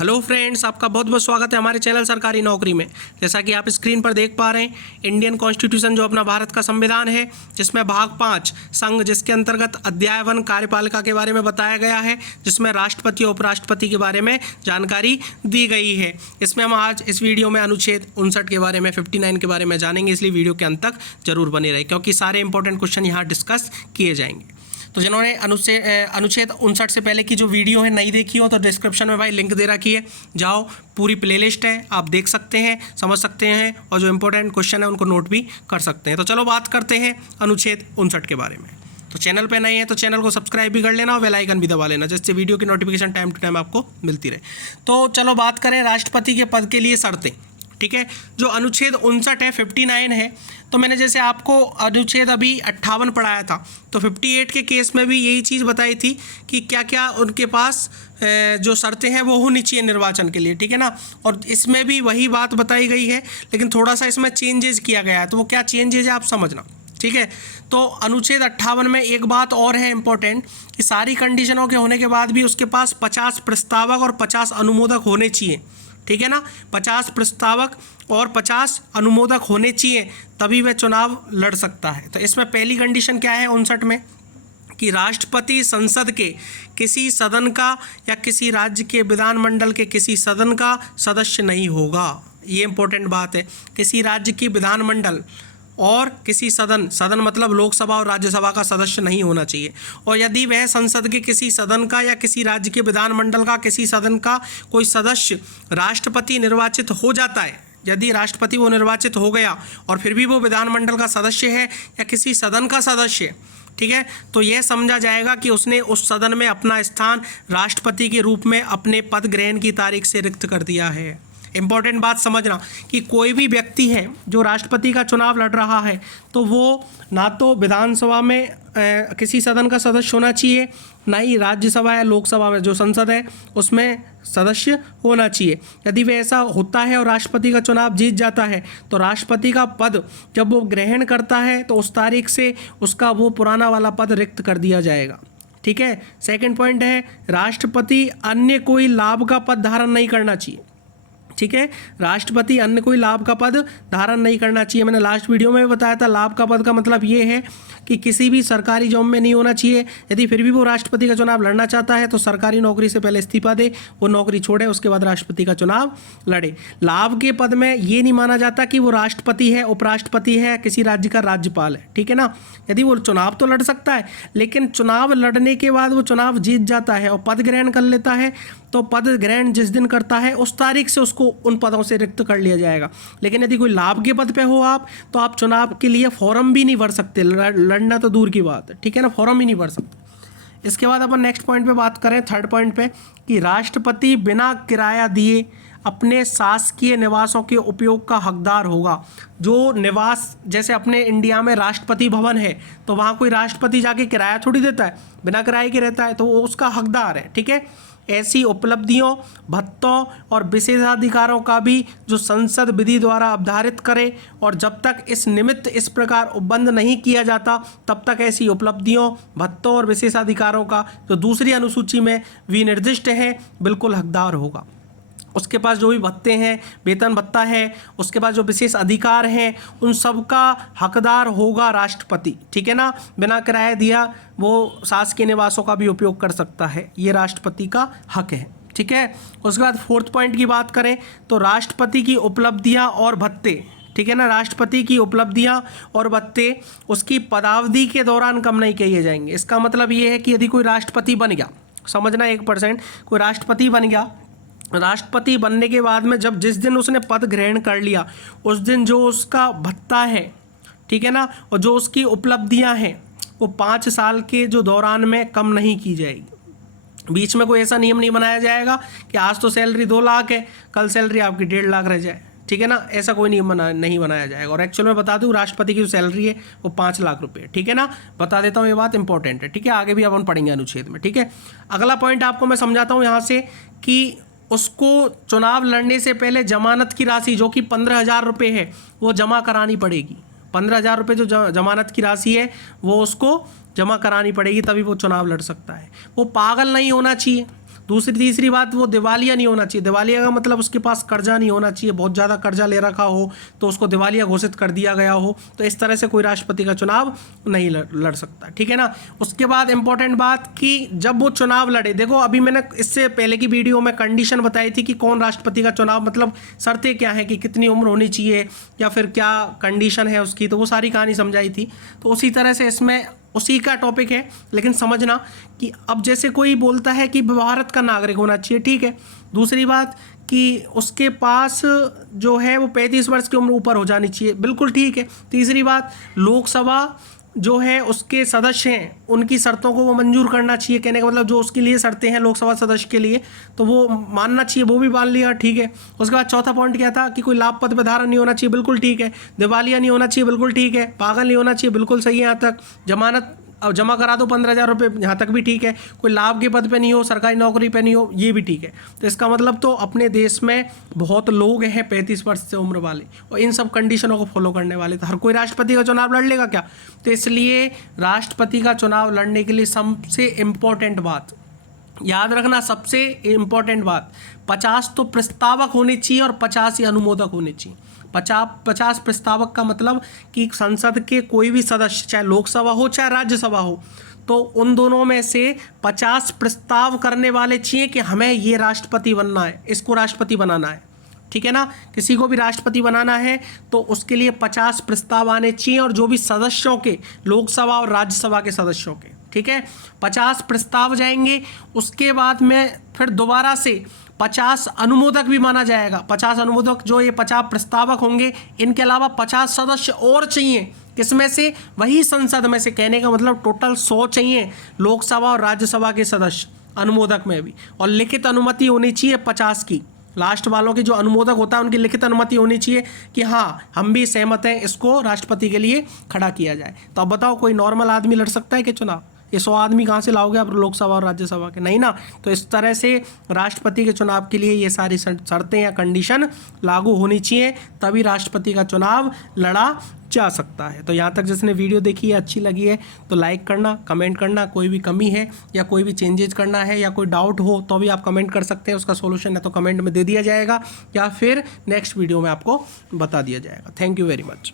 Hello friends, आपका बहुत बहुत स्वागत है हमारे चैनल सरकारी नौकरी में। जैसा कि आप स्क्रीन पर देख पा रहे हैं, इंडियन कॉन्स्टिट्यूशन जो अपना भारत का संविधान है, जिसमें भाग 5 संघ, जिसके अंतर्गत अध्याय 1 कार्यपालिका के बारे में बताया गया है, जिसमें राष्ट्रपति और उपराष्ट्रपति के बारे में जानकारी दी गई है। इसमें हम आज इस वीडियो में अनुच्छेद 59 के बारे में, 59 के बारे में जानेंगे, इसलिए वीडियो के अंत तक जरूर बने रहे क्योंकि सारे इंपॉर्टेंट क्वेश्चन यहाँ डिस्कस किए जाएंगे। तो जिन्होंने अनुच्छेद 59 से पहले की जो वीडियो है नहीं देखी हो तो डिस्क्रिप्शन में भाई लिंक दे रखी है, जाओ, पूरी प्लेलिस्ट है, आप देख सकते हैं, समझ सकते हैं और जो इंपॉर्टेंट क्वेश्चन है उनको नोट भी कर सकते हैं। तो चलो बात करते हैं अनुच्छेद 59 के बारे में। तो चैनल पे नए हैं तो चैनल को सब्सक्राइब भी कर लेना और बेल आइकन भी दबा लेना, जिससे वीडियो की नोटिफिकेशन टाइम टू टाइम आपको मिलती रहे। तो चलो बात करें राष्ट्रपति के पद के लिए शर्तें। ठीक है, जो अनुच्छेद 59 है, 59 है, तो मैंने जैसे आपको अनुच्छेद अभी 58 पढ़ाया था, तो 58 के केस में भी यही चीज़ बताई थी कि क्या क्या उनके पास जो शर्तें हैं वो होनी चाहिए निर्वाचन के लिए। ठीक है ना, और इसमें भी वही बात बताई गई है, लेकिन थोड़ा सा इसमें चेंजेस किया गया है। तो वो क्या चेंजेज है आप समझना। ठीक है, तो अनुच्छेद 58 में एक बात और है इम्पोर्टेंट कि सारी कंडीशनों के होने के बाद भी उसके पास 50 प्रस्तावक और 50 अनुमोदक होने चाहिए। ठीक है ना, 50 प्रस्तावक और 50 अनुमोदक होने चाहिए, तभी वह चुनाव लड़ सकता है। तो इसमें पहली कंडीशन क्या है 59 में कि राष्ट्रपति संसद के किसी सदन का या किसी राज्य के विधानमंडल के किसी सदन का सदस्य नहीं होगा। ये इंपॉर्टेंट बात है, किसी राज्य की विधानमंडल और किसी सदन मतलब लोकसभा और राज्यसभा का सदस्य नहीं होना चाहिए। और यदि वह संसद के किसी सदन का या किसी राज्य के विधानमंडल का किसी सदन का कोई सदस्य राष्ट्रपति निर्वाचित हो जाता है, यदि राष्ट्रपति वो निर्वाचित हो गया और फिर भी वो विधानमंडल का सदस्य है या किसी सदन का सदस्य, ठीक है, तो यह समझा जाएगा कि उसने उस सदन में अपना स्थान राष्ट्रपति के रूप में अपने पद ग्रहण की तारीख से रिक्त कर दिया है। इंपॉर्टेंट बात समझना कि कोई भी व्यक्ति है जो राष्ट्रपति का चुनाव लड़ रहा है, तो वो ना तो विधानसभा में किसी सदन का सदस्य होना चाहिए, ना ही राज्यसभा या लोकसभा में जो संसद है उसमें सदस्य होना चाहिए। यदि वह ऐसा होता है और राष्ट्रपति का चुनाव जीत जाता है, तो राष्ट्रपति का पद जब वो ग्रहण करता है तो उस तारीख से उसका वो पुराना वाला पद रिक्त कर दिया जाएगा। ठीक है, सेकंड पॉइंट है राष्ट्रपति अन्य कोई लाभ का पद धारण नहीं करना चाहिए। ठीक है, राष्ट्रपति अन्य कोई लाभ का पद धारण नहीं करना चाहिए। मैंने लास्ट वीडियो में भी बताया था, लाभ का पद का मतलब ये है कि किसी भी सरकारी जॉब में नहीं होना चाहिए। यदि फिर भी वो राष्ट्रपति का चुनाव लड़ना चाहता है तो सरकारी नौकरी से पहले इस्तीफा दे, वो नौकरी छोड़े, उसके बाद राष्ट्रपति का चुनाव लड़े। लाभ के पद में ये नहीं माना जाता कि वो राष्ट्रपति है, उपराष्ट्रपति है, किसी राज्य का राज्यपाल है। ठीक है ना, यदि वो चुनाव तो लड़ सकता है, लेकिन चुनाव लड़ने के बाद वो चुनाव जीत जाता है और पद ग्रहण कर लेता है, तो पद ग्रहण जिस दिन करता है उस तारीख से उसको उन पदों से रिक्त कर लिया जाएगा। लेकिन यदि कोई लाभ के पद पे हो आप, तो आप चुनाव के लिए फॉर्म भी नहीं भर सकते, लड़ना तो दूर की बात है। ठीक है ना, फॉर्म ही नहीं भर सकते। इसके बाद अपन नेक्स्ट पॉइंट पे बात करें, थर्ड पॉइंट पे, कि राष्ट्रपति बिना किराया दिए अपने शासकीय निवासों के उपयोग का हकदार होगा। जो निवास, जैसे अपने इंडिया में राष्ट्रपति भवन है, तो वहाँ कोई राष्ट्रपति जाके किराया थोड़ी देता है, बिना किराए के रहता है, तो वो उसका हकदार है। ठीक है, ऐसी उपलब्धियों, भत्तों और विशेषाधिकारों का भी जो संसद विधि द्वारा अवधारित करे, और जब तक इस निमित्त इस प्रकार उपबंध नहीं किया जाता, तब तक ऐसी उपलब्धियों, भत्तों और विशेषाधिकारों का जो दूसरी अनुसूची में विनिर्दिष्ट है बिल्कुल हकदार होगा। उसके पास जो भी भत्ते हैं, वेतन भत्ता है, उसके पास जो विशेष अधिकार हैं, उन सब का हकदार होगा राष्ट्रपति। ठीक है ना, बिना किराया दिया वो शासकीय निवासों का भी उपयोग कर सकता है, ये राष्ट्रपति का हक है। ठीक है, उसके बाद फोर्थ पॉइंट की बात करें तो राष्ट्रपति की उपलब्धियां और भत्ते, ठीक है ना, राष्ट्रपति की उपलब्धियां और भत्ते उसकी पदावधि के दौरान कम नहीं किए जाएंगे। इसका मतलब ये है कि यदि कोई राष्ट्रपति बन गया, समझना 1%, कोई राष्ट्रपति बन गया, राष्ट्रपति बनने के बाद में जब जिस दिन उसने पद ग्रहण कर लिया, उस दिन जो उसका भत्ता है, ठीक है ना, और जो उसकी उपलब्धियां हैं, वो 5 साल के जो दौरान में कम नहीं की जाएगी। बीच में कोई ऐसा नियम नहीं बनाया जाएगा कि आज तो सैलरी 2 लाख है, कल सैलरी आपकी 1.5 लाख रह जाए। ठीक है ना, ऐसा कोई नियम नहीं बनाया जाएगा। और एक्चुअल में बता दूं, राष्ट्रपति की जो सैलरी है वो 5 लाख रुपये। ठीक है ना, बता देता हूँ, ये बात इंपॉर्टेंट है। ठीक है, आगे भी अपन पढ़ेंगे अनुच्छेद में। ठीक है, अगला पॉइंट आपको मैं समझाता हूँ यहाँ से कि उसको चुनाव लड़ने से पहले जमानत की राशि जो कि 15,000 रुपये है वो जमा करानी पड़ेगी। 15,000 रुपये जो जमानत की राशि है वो उसको जमा करानी पड़ेगी, तभी वो चुनाव लड़ सकता है। वो पागल नहीं होना चाहिए, तीसरी बात, वो दिवालिया नहीं होना चाहिए। दिवालिया का मतलब उसके पास कर्जा नहीं होना चाहिए, बहुत ज़्यादा कर्जा ले रखा हो तो उसको दिवालिया घोषित कर दिया गया हो, तो इस तरह से कोई राष्ट्रपति का चुनाव नहीं लड़ सकता, ठीक है ना। उसके बाद इंपॉर्टेंट बात कि जब वो चुनाव लड़े, देखो अभी मैंने इससे पहले की वीडियो में कंडीशन बताई थी कि कौन राष्ट्रपति का चुनाव, मतलब शर्तें क्या हैं कि कितनी उम्र होनी चाहिए या फिर क्या कंडीशन है उसकी, तो वो सारी कहानी समझाई थी। तो उसी तरह से इसमें उसी का टॉपिक है, लेकिन समझना कि अब जैसे कोई बोलता है कि भारत का नागरिक होना चाहिए, ठीक है। दूसरी बात कि उसके पास जो है वो 35 वर्ष की उम्र ऊपर हो जानी चाहिए, बिल्कुल ठीक है। तीसरी बात, लोकसभा जो है उसके सदस्य हैं उनकी शर्तों को वो मंजूर करना चाहिए, कहने का मतलब जो उसके लिए शर्तें हैं लोकसभा सदस्य के लिए तो वो मानना चाहिए, वो भी मान लिया, ठीक है। उसके बाद चौथा पॉइंट क्या था कि कोई लाभ पद पर धारण नहीं होना चाहिए, बिल्कुल ठीक है। दिवालिया नहीं होना चाहिए, बिल्कुल ठीक है। पागल नहीं होना चाहिए, बिल्कुल सही है। यहाँ तक जमानत अब जमा करा दो 15,000 रुपये, यहाँ तक भी ठीक है। कोई लाभ के पद पे नहीं हो, सरकारी नौकरी पे नहीं हो, ये भी ठीक है। तो इसका मतलब तो अपने देश में बहुत लोग हैं 35 वर्ष से उम्र वाले और इन सब कंडीशनों को फॉलो करने वाले, तो हर कोई राष्ट्रपति का चुनाव लड़ लेगा क्या? तो इसलिए राष्ट्रपति का चुनाव लड़ने के लिए सबसे इम्पोर्टेंट बात याद रखना, सबसे इम्पोर्टेंट बात 50 तो प्रस्तावक होने चाहिए और 50 ही अनुमोदक होने चाहिए। 50 प्रस्तावक का मतलब कि संसद के कोई भी सदस्य, चाहे लोकसभा हो चाहे राज्यसभा हो, तो उन दोनों में से 50 प्रस्ताव करने वाले चाहिए कि हमें ये राष्ट्रपति बनना है, इसको राष्ट्रपति बनाना है, ठीक है ना। किसी को भी राष्ट्रपति बनाना है तो उसके लिए 50 प्रस्ताव आने चाहिए, और जो भी सदस्यों के, लोकसभा और राज्यसभा के सदस्यों के, ठीक है, 50 प्रस्ताव जाएंगे। उसके बाद में फिर दोबारा से 50 अनुमोदक भी माना जाएगा। 50 अनुमोदक जो ये 50 प्रस्तावक होंगे, इनके अलावा 50 सदस्य और चाहिए, किसमें से? वही संसद में से, कहने का मतलब टोटल 100 चाहिए लोकसभा और राज्यसभा के सदस्य अनुमोदक में भी, और लिखित अनुमति होनी चाहिए 50 की। लास्ट वालों की जो अनुमोदक होता है उनकी लिखित अनुमति होनी चाहिए कि हाँ हम भी सहमत हैं, इसको राष्ट्रपति के लिए खड़ा किया जाए। तो अब बताओ कोई नॉर्मल आदमी लड़ सकता है कि चुनाव? ये 100 आदमी कहाँ से लाओगे आप लोकसभा और राज्यसभा के? नहीं ना। तो इस तरह से राष्ट्रपति के चुनाव के लिए ये सारी शर्तें या कंडीशन लागू होनी चाहिए, तभी राष्ट्रपति का चुनाव लड़ा जा सकता है। तो यहाँ तक जिसने वीडियो देखी है, अच्छी लगी है तो लाइक करना, कमेंट करना, कोई भी कमी है या कोई भी चेंजेज करना है या कोई डाउट हो तो भी आप कमेंट कर सकते हैं, उसका सोल्यूशन है तो कमेंट में दे दिया जाएगा या फिर नेक्स्ट वीडियो में आपको बता दिया जाएगा। Thank you very much.